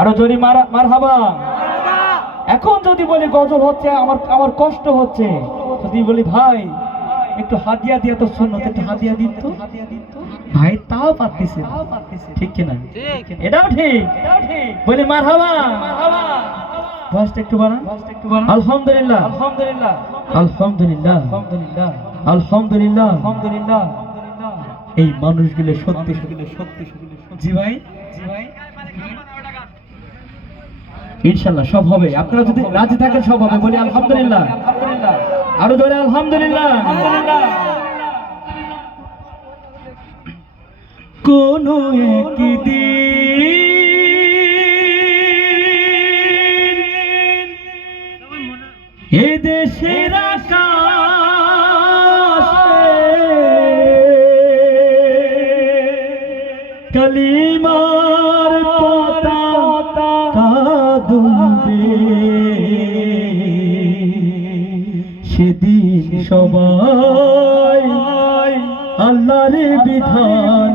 আরো জোরে মারহাবা। এখন যদি বলি গজল হচ্ছে আমার আমার কষ্ট হচ্ছে, যদি বলি ভাই একটু হাদিয়া দিয়ে তো শুনো, একটু হাদিয়া দিন তো ভাই, তাও পারতেছে ঠিক কিনা? এটাও ঠিক। বলি মারহাবা। ভয়েসটা একটু বাড়ান। আলহামদুলিল্লাহ আলহামদুলিল্লাহ আলহামদুলিল্লাহ আলহামদুলিল্লাহ আলহামদুলিল্লাহ আলহামদুলিল্লাহ। এই মানুষগুলো সত্যি সত্যি। জি ভাই, জি ভাই, ইনশাআল্লাহ সব হবে। আপনারা যদি রাজি থাকেন সব হবে। বলি আলহামদুলিল্লাহ আলহামদুলিল্লাহ, আরো জোরে আলহামদুলিল্লাহ আলহামদুলিল্লাহ। কোন একদিন এ দেশের আকাশে কালিমার পতাকা দুলবে, সেদিন সবাই আল্লাহর বিধান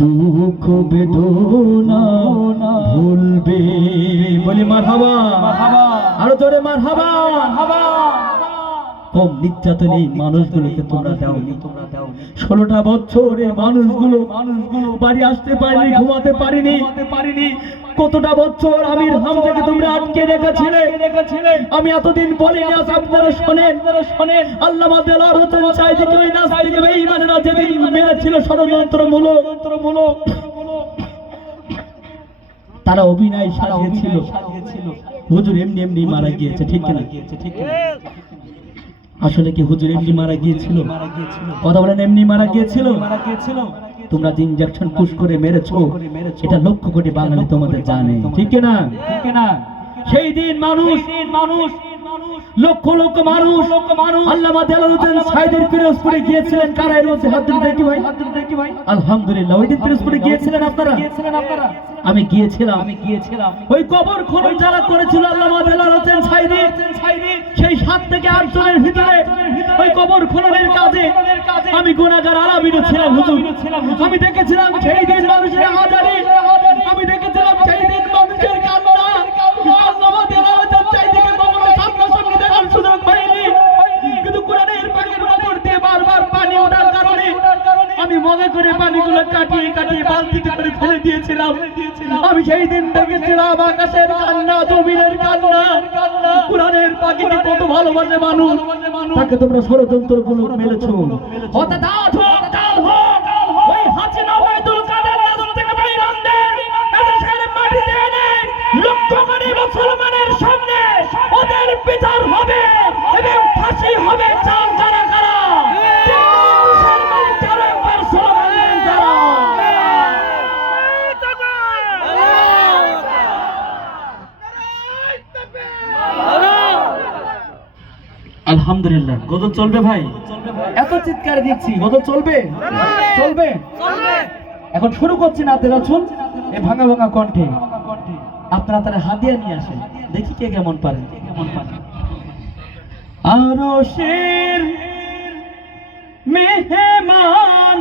দুঃখ বেদনা ভুলবে। বলি মারহাবা। আরো জোরে মারহাবা। কম নির্যাতন এই মানুষগুলোকে তোমরা দাওনি। 16টা বছরের মানুষগুলো বাড়ি আসতে পারেনি, ঘুমাতে পারিনি। কতটা বছর আমির হামজাকে তোমরা আটকে রেখেছিলে। আমি এতদিন বলিনি, আজ আপনারা শোনেন। আল্লামা দেলোয়ার হোসেন সাঈদীকে ওই নাস্তিক বেঈমানেরা যেদিন মেরেছিল ষড়যন্ত্রমূলক, তারা অভিনয় সাজিয়েছিল হুজুর এমনি এমনি মারা গিয়েছে, ঠিক কিনা? আসলে কি হুজুর এমনি মারা গিয়েছিল? কথা বলেন, এমনি মারা গিয়েছিল? তোমরা যে ইনজেকশন পুশ করে মেরেছো, এটা লক্ষ কোটি বাঙালি তোমাদের জানে, ঠিক না? সেই দিন মানুষ লক্ষ লক্ষ মানুষ আল্লামা দেলোয়ার হোসেন সাঈদীর পিরোজপুরে গিয়েছিলেন। কারা এর মধ্যে হাত তুলে দেখি ভাই। আলহামদুলিল্লাহ। ওই দিন পিরোজপুরে গিয়েছিলেন আপনারা? আমি গিয়েছিলাম। ওই কবর খনন যারা করেছিল আল্লামা দেলোয়ার হোসেন সাঈদী, সেই 7 থেকে 8 জনের ভিতরে ওই কবর খননের কাজে আমি গুনাহগার আলামিনও ছিলাম হুজুর। আমি দেখেছিলাম সেই দিন মানুষের হাজারি, আমি দেখেছিলাম সেই দিন মানুষের কান্না। আল্লামা দেলোয়ার হোসেন সাঈদীকে কখনো সামনাসামনি দেখার সুযোগ পাইনি, কিন্তু কোরআনের পাখির উপর দিয়ে বারবার পানি ওঠার কারণে আমি মনে করে পানিগুলো কাটিয়ে বালতিতে করে ফেলে দিয়েছিলাম। আমি সেই দিন দেখেছিলাম আকাশের কান্না, জমিনের কান্না। কোরআনের পাখিকে কত ভালোবাসে মানুষ, তাকে তোমরা ষড়যন্ত্রগুলো মেরেছো। ওই হাসিনা ওবায়দুল কাদের নাম থেকে বেঈমানদের এদেশের মাটিতে এনে লক্ষ কোটি মুসলমানের সামনে ওদের বিচার হবে এবং ফাঁসি হবে। চার যারা কারা আলহামদুলিল্লাহ। গজল চলবে ভাই? এত চিৎকার দিচ্ছি, গজল চলবে? এখন শুরু করছি নাতে রাসূল এই ভাঙা ভাঙা কণ্ঠে। আপনারা তারা হাদিয়া নিয়ে আসেন, দেখি কে কেমন পারে। আরশের মেহমান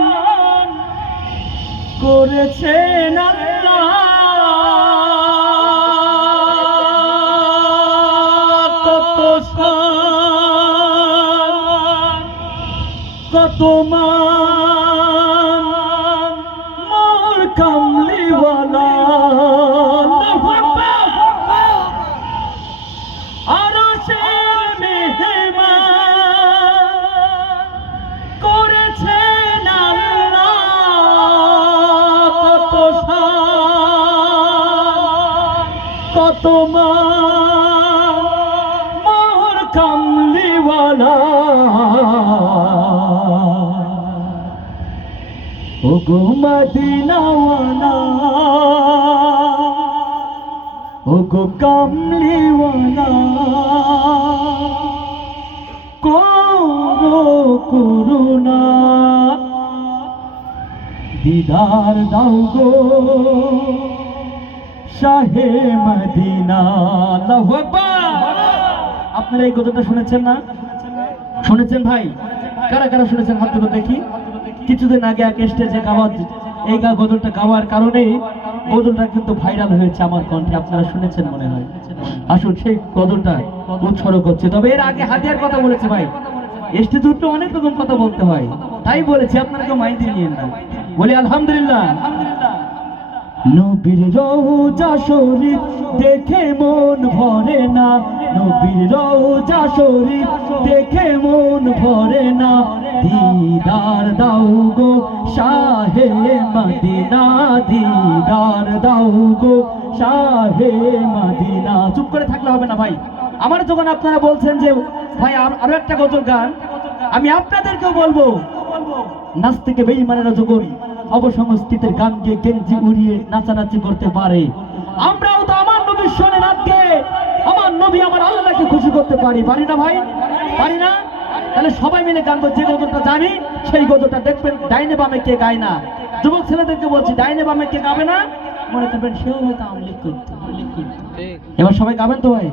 করেছেন আল্লাহ, কত মান মোর কামলিওয়ালা। আরশের মেহমান করেছেন আল্লাহ, কত মান মোর কামলিওয়ালা। ওগো মদিনাওয়ালা, ওগো কামলিওয়ালা, করো করুণা দিদার দাও গো শাহে মদিনা। আল্লাহু আকবার। আপনারা এই গজলটা শুনেছেন না? শুনেছেন ভাই? কারা কারা শুনেছেন হাত তুলে দেখি। কিছুদিন আগে এক স্টেজে এই গজলটা গাওয়ার কারণে গজলটা কিন্তু ভাইরাল হয়েছে আমার কণ্ঠে, আপনারা শুনেছেন মনে হয়। আসুন সেই গজলটা উৎসর্গ করছে। তবে এর আগে হাতিয়ার কথা বলেছে ভাই, স্টেজে তো অনেক রকম কথা বলতে হয়, তাই বলেছি, আপনারা কেউ মাইন্ডে নিয়েন না। বলি আলহামদুলিল্লাহ। নবীর রওজা শরীফ দেখে মন ভরে না, নবীর রওজা শরীফ দেখে মন ভরে না, দিদার দাও গো শাহে মদিনা, দিদার দাও গো শাহে মদিনা। চুপ করে থাকলে হবে না ভাই। আমার যখন আপনারা বলছেন যে ভাই আরো একটা গজল গান, আমি আপনাদেরকেও বলবো, নাচ থেকে বেঈমানেরা যখন অবসংস্কৃতির গান গিয়ে গেঞ্জি উড়িয়ে নাচানাচি করতে পারে, আমরাও তো আমার নবীর শোনে নাচকে, আমার নবী আমার আল্লাহকে খুশি করতে পারি, পারি না ভাই? পারি না? তাহলে সবাই মিলে গানবো, যে গজলটা জানি সেই গজলটা। দেখবেন ডাইনে বামে কে গায় না, যুবক ছেলেদেরকে বলছি, ডাইনে বামে কে গাবে না, মনে করবেন সেও হয়তো আমলিক করতো। এবার সবাই গাবেন তো ভাই,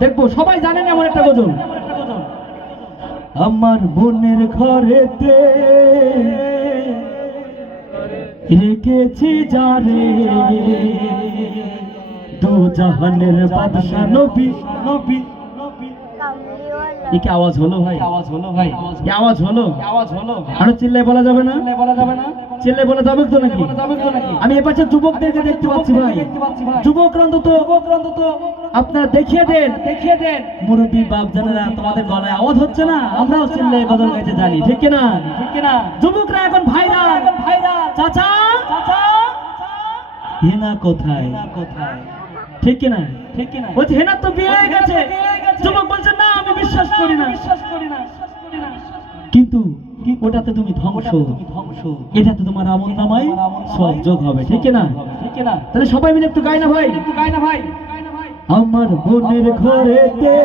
দেখবো সবাই জানেন এমন একটা গজল। আমার বোনের ঘরেতে রেখেছি যারে, দু জাহানের বাদশা নবী, নবী। কি আওয়াজ হলো ভাই? আওয়াজ হলো ভাই? কি আওয়াজ হলো? আওয়াজ হলো। আরো চিল্লায় বলা যাবে না? বলা যাবে না? চিল্লায় বলা যাবে তো নাকি? আমি এপাশে যুবকদেরকে দেখতে পাচ্ছি ভাই, যুবকরা অন্তত আপনারা দেখিয়ে দেন, দেখিয়ে দেন। মুরব্বী বাপ জানেরা, তোমাদের গলায় আওয়াজ হচ্ছে না, আমরাও চিল্লায় গজল গাইতে জানি, ঠিক কিনা? ঠিক কিনা? যুবকরা এখন ভাইরাল, চাচা চাচা হেনা কোথায়? কোথায়? ঠিক কিনা? ঠিক কিনা? বলছে হেনা তো বিয়ে হয়ে গেছে। যুবক বলছে না, আমি বিশ্বাস করি না, বিশ্বাস করি না। কিন্তু ওটাতে তুমি ধ্বংস, এটাতে তোমার আমল নামায় সব যোগ হবে, ঠিক কিনা? ঠিক কিনা? তাহলে সবাই মিলে একটু গাই না ভাই, একটু গাই না ভাই। আমার বোনের ঘরেতে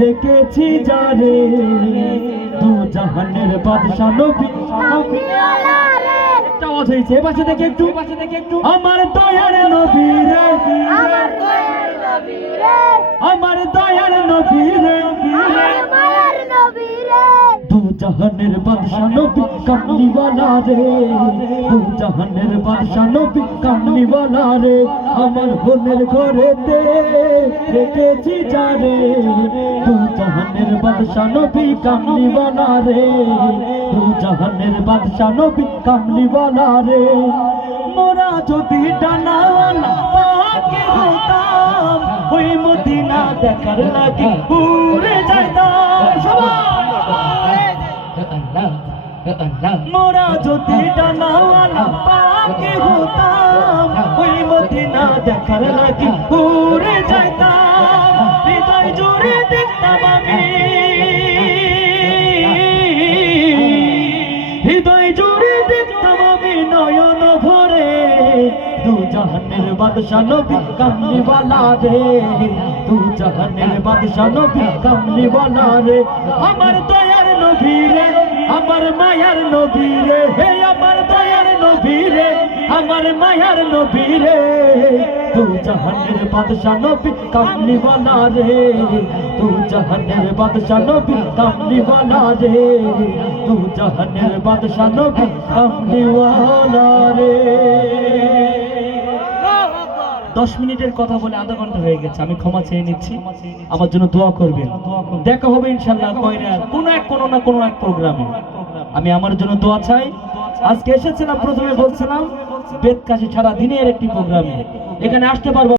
রেখেছি যারে, দু জাহানের বাদশা নবী, একটা আওয়াজ হয়েছে, এপাশে দেখে একটু, এপাশে দেখে একটু। আমার দয়ার নবী রে, আমার দয়ার নবী রে, আমার দয়ার নবী রে, আমার মায়ার নবী রে, দু জাহানের বাদশা নবী কামলিওয়ালা রে, দু জাহানের বাদশা নবী কামলিওয়ালা রে। আমার বোনের ঘরেতে রেখেছি যারে, দু জাহানের বাদশা নবী কামলিওয়ালা রে, দু জাহানের বাদশা নবী কামলিওয়ালা রে। মোরা যদি ডানাওয়ালা পাখি হতাম, ওই মদিনা দেখার লাগি উড়ে যাইতাম সবাই। মোরা যদি ডানাওয়ালা পাখি হতাম, ওই মদিনা দেখার লাগি উড়ে যাইতাম। হৃদয় জুড়ে দেখতাম আমি, হৃদয় জুড়ে দেখতাম আমি নয়ন ভরে, দু জাহানের বাদশা নবী কামলিওয়ালা রে, দু জাহানের বাদশা নবী কামলিওয়ালা রে। আমার দয়ার নবী রে, আমার মায়ার নবী রে, হে আমার দয়ার নবী রে, আমার মায়ার নবী রে, দু জাহানের বাদশা নবী কামলিওয়ালা রে, দু জাহানের বাদশা নবী কামলিওয়ালা রে, দু জাহানের বাদশা নবী কামলিওয়ালা রে। 10 মিনিটের কথা বলে আধা ঘন্টা হয়ে গেছে, আমি ক্ষমা চেয়ে নিচ্ছি, আমার জন্য দোয়া করবেন। দেখা হবে ইনশাআল্লাহ কোনো না কোনো এক প্রোগ্রামে। আমি আমার জন্য দোয়া চাই। আজকে এসেছিলাম, প্রথমে বলছিলাম বেদকাশি সারা দিনের একটি প্রোগ্রামে, এখানে আসতে পারবো।